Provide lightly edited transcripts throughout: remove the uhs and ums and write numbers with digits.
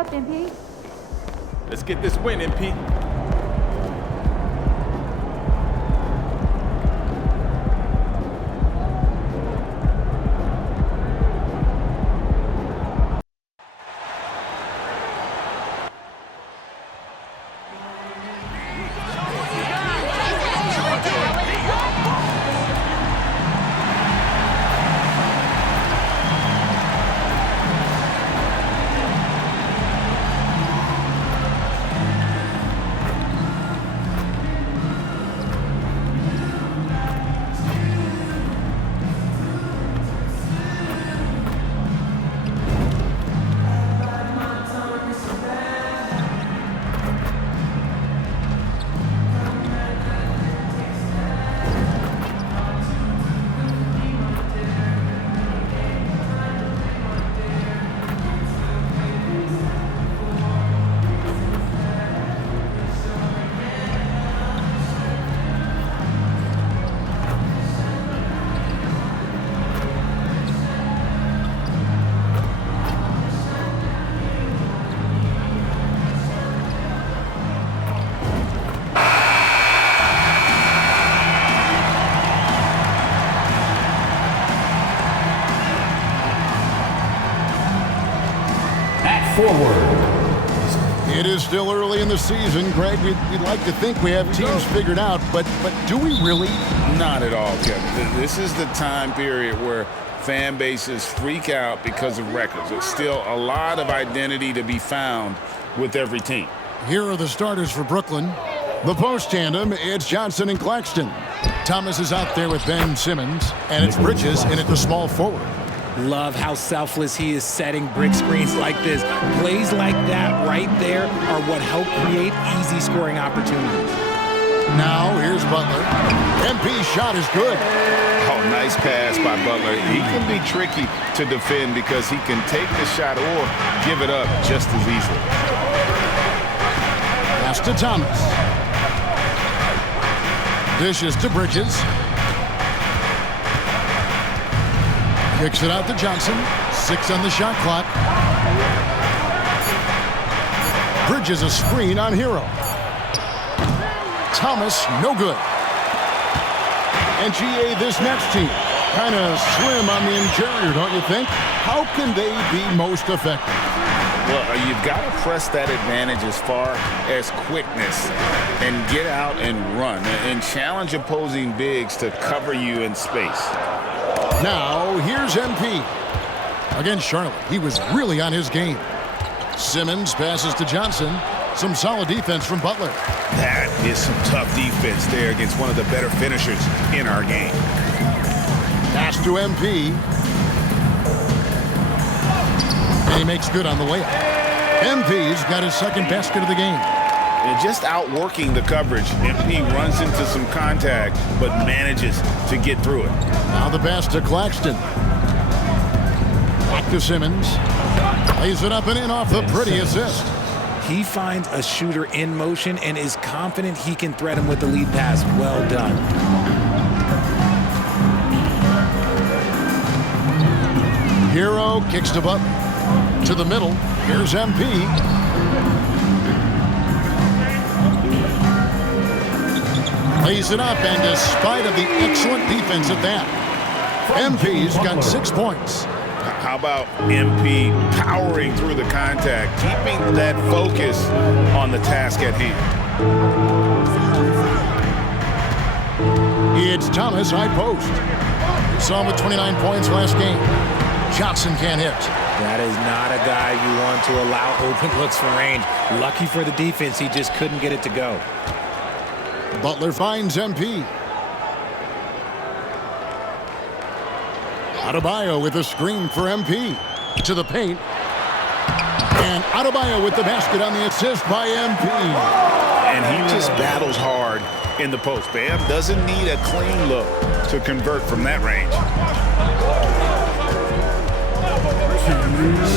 up, MP. Let's get this win, MP. It is still early in the season, Greg. We'd like to think we have teams figured out, but do we really? Not at all, Kevin. This is the time period where fan bases freak out because of records. There's still a lot of identity to be found with every team. Here are the starters for Brooklyn. The post tandem, it's Johnson and Claxton. Thomas is out there with Ben Simmons, and it's Bridges in at the small forward. Love how selfless he is setting brick screens like this. Plays like that right there are what help create easy scoring opportunities. Now, here's Butler. MP's shot is good. Oh, nice pass by Butler. He can be tricky to defend because he can take the shot or give it up just as easily. Pass to Thomas. Dishes to Bridges. Kicks it out to Johnson. 6 on the shot clock. Bridges a screen on Hero. Thomas, no good. And GA, this next team, kind of slim on the interior, don't you think? How can they be most effective? Well, you've got to press that advantage as far as quickness and get out and run and challenge opposing bigs to cover you in space. Now, here's MP. Against Charlotte, he was really on his game. Simmons passes to Johnson. Some solid defense from Butler. That is some tough defense there against one of the better finishers in our game. Pass to MP. And he makes good on the way up. MP's got his second basket of the game. And just outworking the coverage, MP runs into some contact, but manages to get through it. Now the pass to Claxton. Back to Simmons. Lays it up and in off the pretty assist. He finds a shooter in motion and is confident he can thread him with the lead pass. Well done. Hero kicks to Butler. To the middle. Here's MP. Lays it up, and despite of the excellent defense at that, MP's got 6 points. How about MP powering through the contact, keeping that focus on the task at hand? It's Thomas, high post. We saw him with 29 points last game. Johnson can't hit. That is not a guy you want to allow open looks from range. Lucky for the defense, he just couldn't get it to go. Butler finds MP. Adebayo with a screen for MP. To the paint. And Adebayo with the basket on the assist by MP. And he just battles hard in the post. Bam doesn't need a clean look to convert from that range.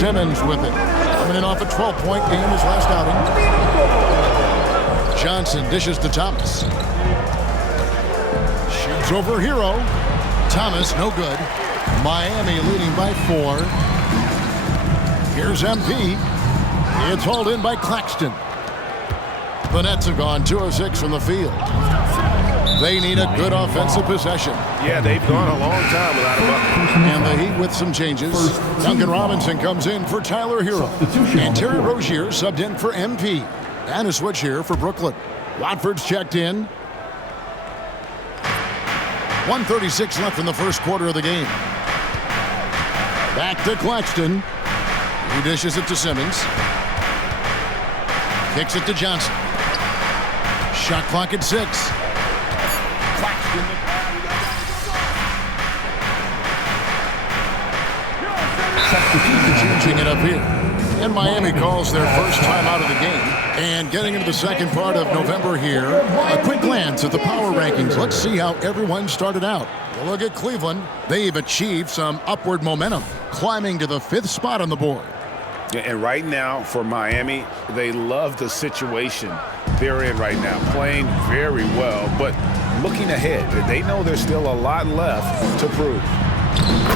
Simmons with it. Coming in off a 12-point game his last outing. Johnson dishes to Thomas. Shoots over Hero. Thomas, no good. Miami leading by 4. Here's MP. It's hauled in by Claxton. The Nets have gone 2 of 6 from the field. They need a good offensive possession. Yeah, they've gone a long time without a bucket. And the Heat with some changes. Duncan Robinson comes in for Tyler Hero. And Terry Rozier subbed in for MP. And a switch here for Brooklyn. Watford's checked in. 1:36 left in the first quarter of the game. Back to Claxton. He dishes it to Simmons. Kicks it to Johnson. Shot clock at 6. Claxton. Changing it up here. And Miami calls their first time out of the game. And getting into the second part of November here, a quick glance at the power rankings. Let's see how everyone started out. We'll look at Cleveland. They've achieved some upward momentum, climbing to the 5th spot on the board. And right now for Miami, they love the situation they're in right now, playing very well. But looking ahead, they know there's still a lot left to prove.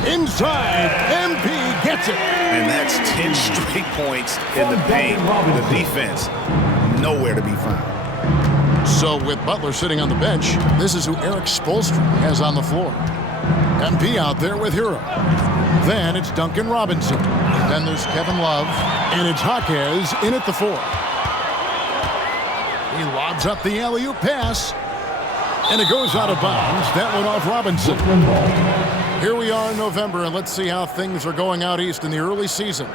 Inside, MP gets it. And that's 10 straight points in the paint. The defense, nowhere to be found. So with Butler sitting on the bench, this is who Eric Spoelstra has on the floor. MP out there with Hero. Then it's Duncan Robinson. Then there's Kevin Love. And it's Jaquez in at the 4. He lobs up the alley-oop pass. And it goes out of bounds. That went off Robinson. Here we are in November, and let's see how things are going out east in the early season.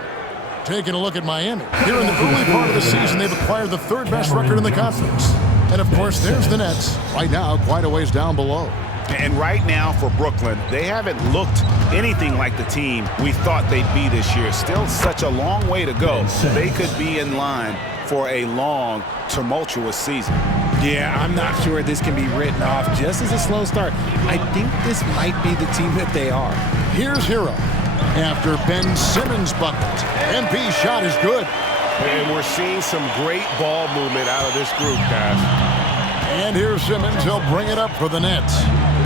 Taking a look at Miami. Here in the early part of the season, they've acquired the 3rd best record in the conference. And, of course, there's the Nets. Right now, quite a ways down below. And right now for Brooklyn, they haven't looked anything like the team we thought they'd be this year. Still such a long way to go. They could be in line for a long, tumultuous season. Yeah, I'm not sure this can be written off just as a slow start. I think this might be the team that they are. Here's Hero. After Ben Simmons bucket. MP's shot is good. And we're seeing some great ball movement out of this group, guys. And here's Simmons. He'll bring it up for the Nets.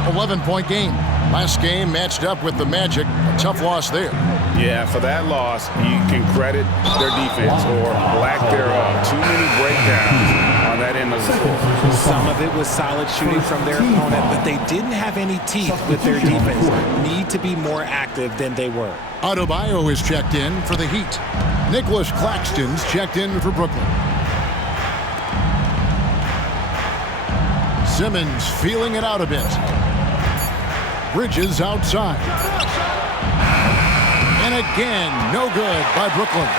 11-point game. Last game matched up with the Magic. A tough loss there. Yeah, for that loss, you can credit their defense or lack thereof. Too many breakdowns on that end of the floor. Some of it was solid shooting from their opponent, but they didn't have any teeth with their defense. Need to be more active than they were. Adebayo is checked in for the Heat. Nicholas Claxton's checked in for Brooklyn. Simmons feeling it out a bit. Bridges outside. And again, no good by Brooklyn.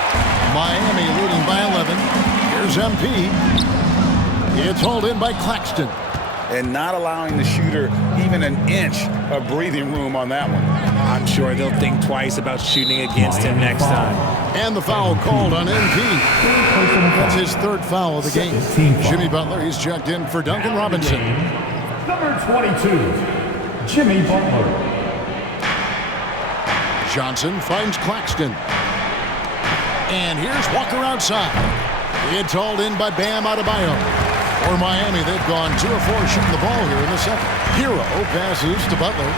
Miami leading by 11. Here's MP. It's hauled in by Claxton. And not allowing the shooter even an inch of breathing room on that one. I'm sure they'll think twice about shooting against him next time. And the foul called on MP. That's his 3rd foul of the game. Jimmy Butler, he's checked in for Duncan Robinson. Number 22, Jimmy Butler. Johnson finds Claxton. And here's Walker outside. It's hauled in by Bam Adebayo. For Miami, they've gone 2 of 4 shooting the ball here in the second. Hero passes to Butler.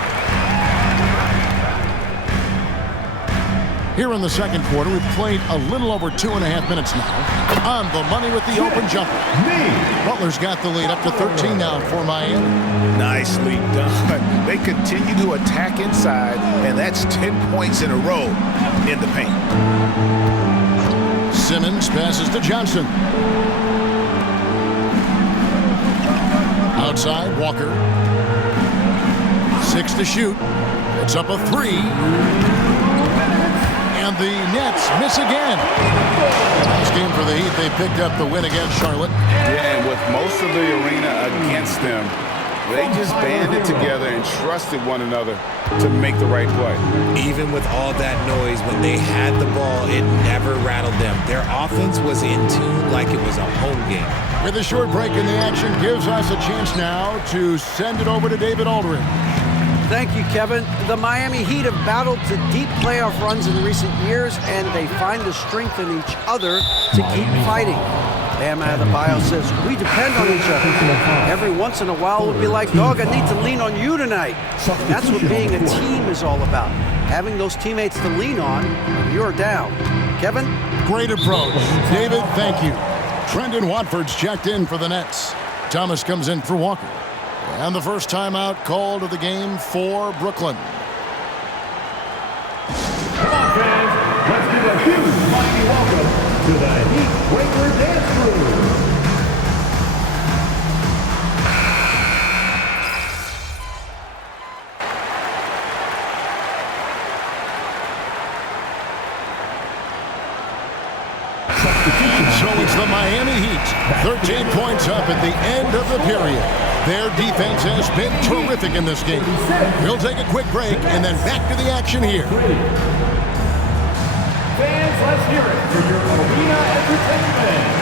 Here in the second quarter, we've played a little over 2.5 minutes now. On the money with the open jumper. Butler's got the lead up to 13 now for Miami. Nicely done. They continue to attack inside, and that's 10 points in a row in the paint. Simmons passes to Johnson. Outside, Walker. 6 to shoot. It's up a 3. And the Nets miss again. Last game for the Heat, they picked up the win against Charlotte. Yeah, and with most of the arena against them, they just banded together and trusted one another to make the right play. Even with all that noise, when they had the ball, it never rattled them. Their offense was in tune like it was a home game. With a short break in the action, gives us a chance now to send it over to David Aldridge. Thank you, Kevin. The Miami Heat have battled to deep playoff runs in recent years, and they find the strength in each other to keep fighting. Bam Adebayo says, we depend on each other. Every once in a while, we'll be like, dog, I need to lean on you tonight. And that's what being a team is all about. Having those teammates to lean on when you're down. Kevin? Great approach. David, thank you. Trendon Watford's checked in for the Nets. Thomas comes in for Walker. And the first timeout called of the game for Brooklyn. Come on, fans. Let's give a huge mighty welcome to the Heat Breaker Dance Crew. So it's the Miami Heat, 13 points up at the end of the period. Their defense has been terrific in this game. We'll take a quick break and then back to the action here. Fans, let's hear it for your arena entertainment.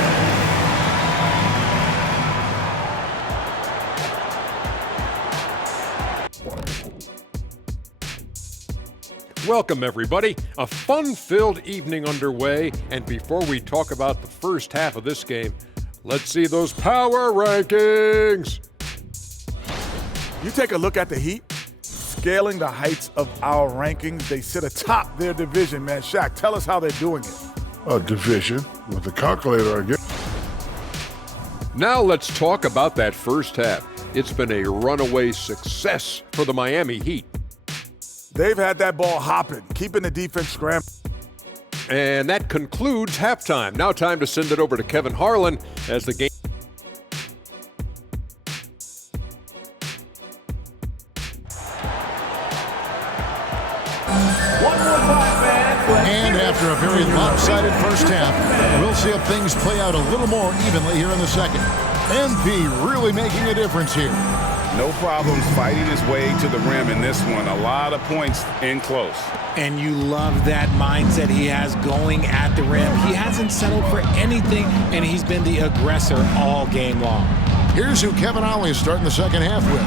Welcome, everybody. A fun-filled evening underway, and before we talk about the first half of this game, let's see those power rankings. You take a look at the Heat, scaling the heights of our rankings. They sit atop their division, man. Shaq, tell us how they're doing it. Division with the calculator, I guess. Now let's talk about that first half. It's been a runaway success for the Miami Heat. They've had that ball hopping, keeping the defense scrambling. And that concludes halftime. Now time to send it over to Kevin Harlan as the game. And after a very lopsided first half, we'll see if things play out a little more evenly here in the second. MP really making a difference here. No problems fighting his way to the rim in this one. A lot of points in close. And you love that mindset he has going at the rim. He hasn't settled for anything, and he's been the aggressor all game long. Here's who Kevin Ollie is starting the second half with.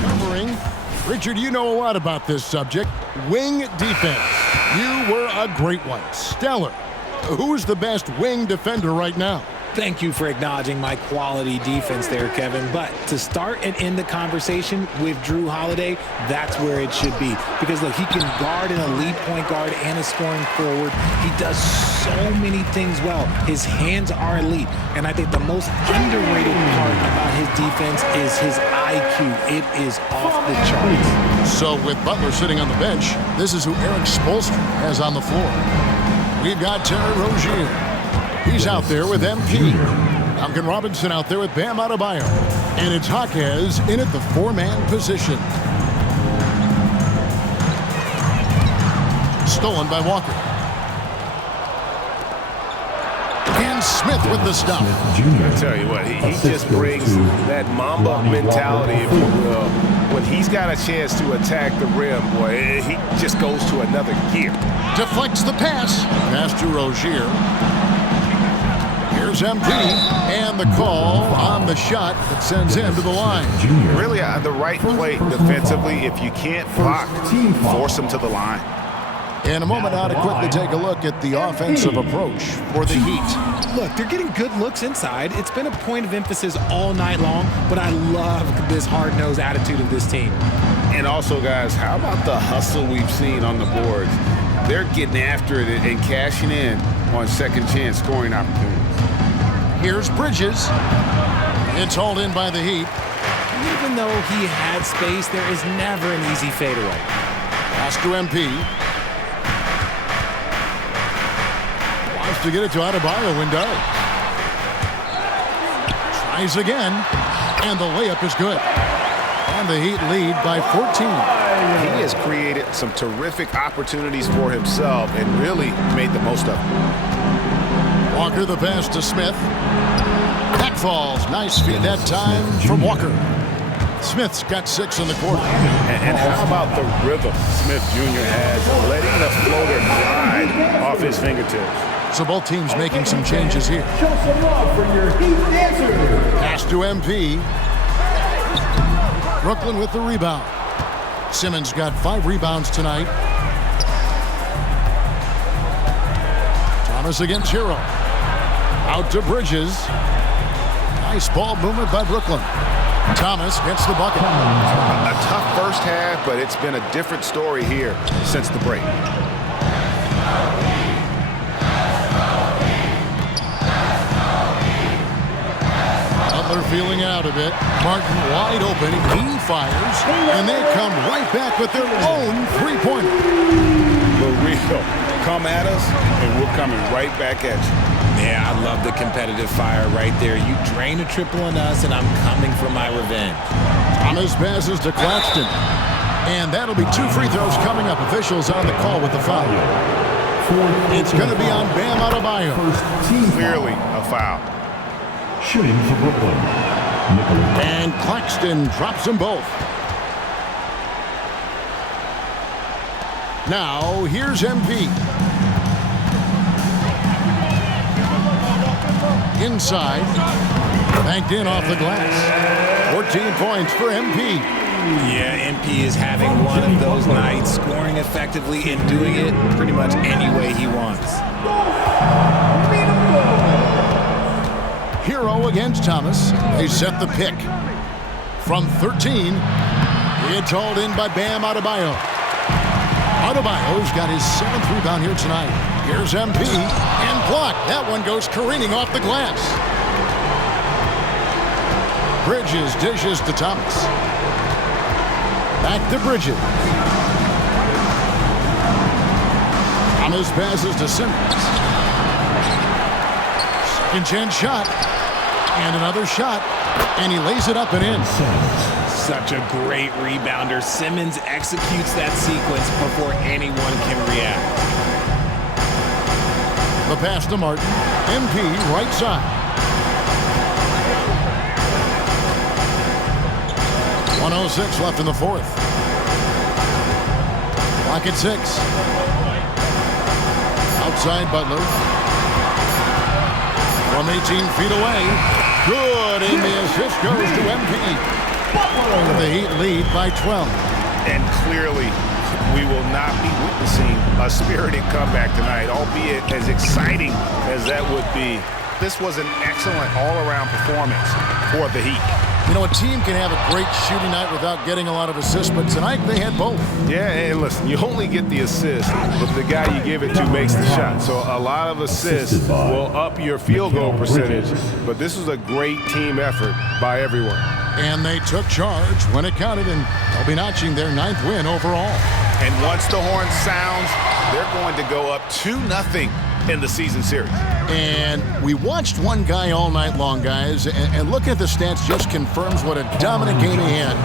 Covering. Richard, you know a lot about this subject. Wing defense. You were a great one. Stellar. Who's the best wing defender right now? Thank you for acknowledging my quality defense there, Kevin. But to start and end the conversation with Drew Holiday, that's where it should be. Because, look, he can guard an elite point guard and a scoring forward. He does so many things well. His hands are elite. And I think the most underrated part about his defense is his IQ. It is off the charts. So with Butler sitting on the bench, this is who Eric Spoelstra has on the floor. We've got Terry Rozier. He's out there with MP. Duncan Robinson out there with Bam Adebayo. And it's Jaquez in at the four-man position. Stolen by Walker. And Smith with the stop. I tell you what, he just brings that Mamba mentality, if you will. When he's got a chance to attack the rim, boy, he just goes to another gear. Deflects the pass. Pass to Rozier. Here's MP, and the call on the shot that sends him to the line. Really the right play defensively. If you can't block, force him to the line. In a moment now to quickly take a look at the offensive approach for the Heat. Look, they're getting good looks inside. It's been a point of emphasis all night long, but I love this hard-nosed attitude of this team. And also, guys, how about the hustle we've seen on the boards? They're getting after it and cashing in on second chance scoring opportunities. Here's Bridges. It's hauled in by the Heat. Even though he had space, there is never an easy fadeaway. Pass to MP. Wants to get it to Adebayo and does. Tries again, and the layup is good. And the Heat lead by 14. He has created some terrific opportunities for himself and really made the most of them. Walker the pass to Smith. That falls. Nice feed that time from Walker. Smith's got 6 in the quarter. And how about the rhythm Smith Jr. has, letting the floater glide off his fingertips. So both teams making some changes here. Show some love for your Heat dancers. Pass to MP. Brooklyn with the rebound. Simmons got 5 rebounds tonight. Thomas against Hero. Out to Bridges. Nice ball movement by Brooklyn. Thomas gets the bucket. A tough first half, but it's been a different story here since the break. Butler feeling out a bit. Martin wide open. He fires, and they come right back with their own three-pointer. For real. Come at us, and we're coming right back at you. Yeah, I love the competitive fire right there. You drain a triple on us, and I'm coming for my revenge. Thomas passes to Claxton. And that'll be 2 free throws coming up. Officials on the call with the foul. It's going to be on Bam Adebayo. Clearly a foul. Shooting for Brooklyn, Nicholas. And Claxton drops them both. Now, here's MP. Inside. Banked in off the glass. 14 points for MP. Yeah, MP is having one of those nights, scoring effectively and doing it pretty much any way he wants. Hero against Thomas. They set the pick. From 13, it's hauled in by Bam Adebayo. Adebayo's got his 7th rebound here tonight. Here's MP, and blocked. That one goes careening off the glass. Bridges dishes to Thomas. Back to Bridges. Thomas passes to Simmons. Second chance shot. And another shot. And he lays it up and in. Such a great rebounder. Simmons executes that sequence before anyone can react. The pass to Martin. MP right side. 1:06 left in the fourth. Clock at 6. Outside Butler. From 18 feet away. Good, and the assist goes to MP. The Heat lead by 12. And clearly, we will not be witnessing a spirited comeback tonight, albeit as exciting as that would be. This was an excellent all-around performance for the Heat. You know, a team can have a great shooting night without getting a lot of assists, but tonight they had both. Yeah, and listen, you only get the assist if the guy you give it to makes the shot. So a lot of assists will up your field goal percentage, but this was a great team effort by everyone. And they took charge when it counted, and they'll be notching their 9th win overall. And once the horn sounds, they're going to go up 2-0 in the season series. And we watched one guy all night long, guys, and looking at the stats just confirms what a dominant game he had.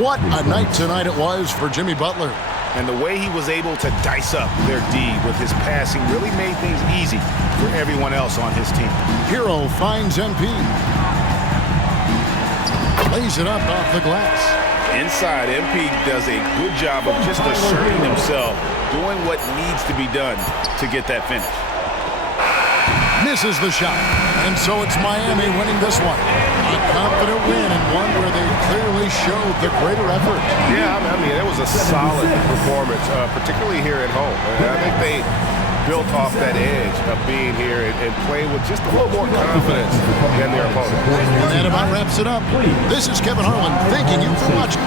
What a night tonight it was for Jimmy Butler. And the way he was able to dice up their D with his passing really made things easy for everyone else on his team. Hero finds MP. Lays it up off the glass. Inside, MP does a good job of just asserting himself, doing what needs to be done to get that finish. Misses the shot. And so it's Miami winning this one. A confident win, and one where they clearly showed the greater effort. Yeah, I mean, it was a solid performance, particularly here at home. I think they built off that edge of being here and playing with just a little more confidence than their opponent. And that about wraps it up. This is Kevin Harlan, thanking you for watching.